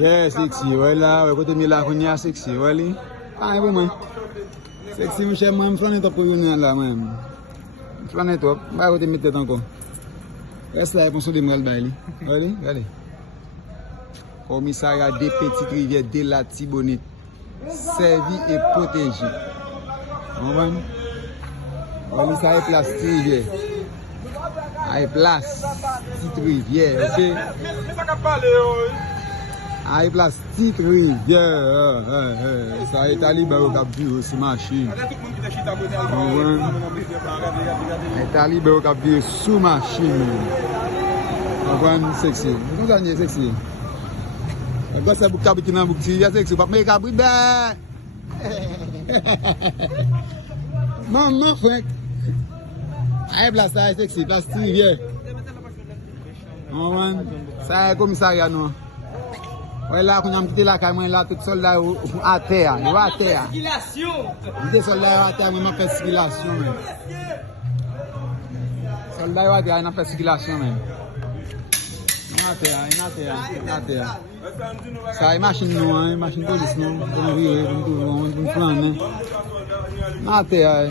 Yeah, sexy, voilà, côté Mila Konya, sexy, voilà. Ah, vraiment. Sexy, mon cher, moi, je flanne top pour venir là, même. Flanne top, bah, côté mettre encore. Reste là pour se démarrer le bail. Allez, allez. Komisarya des petites rivières de la Tibonite, servi et protégé. On va. Komisarya place rivière. À place petite rivière, ok? À place petite rivière. Ça est allé au cap sous machine. On va. Allé au cap sous machine. On va sexy. Comment ça est sexy? Agora você vai aqui na butia, você vai meio cabri bem. Não, Frank. Aí blasta, sexy, blasta rivyè. Não, ça é komisarya não. Olha lá quando eu me lá, cai lá todo soldado à terre, eu à terre. Des soldats à terre, mais ma circulation même. Soldats à terre, na circulation même. Na terre. Ça est machine non, machine police non, pour rive, pour plan, né? Na terre.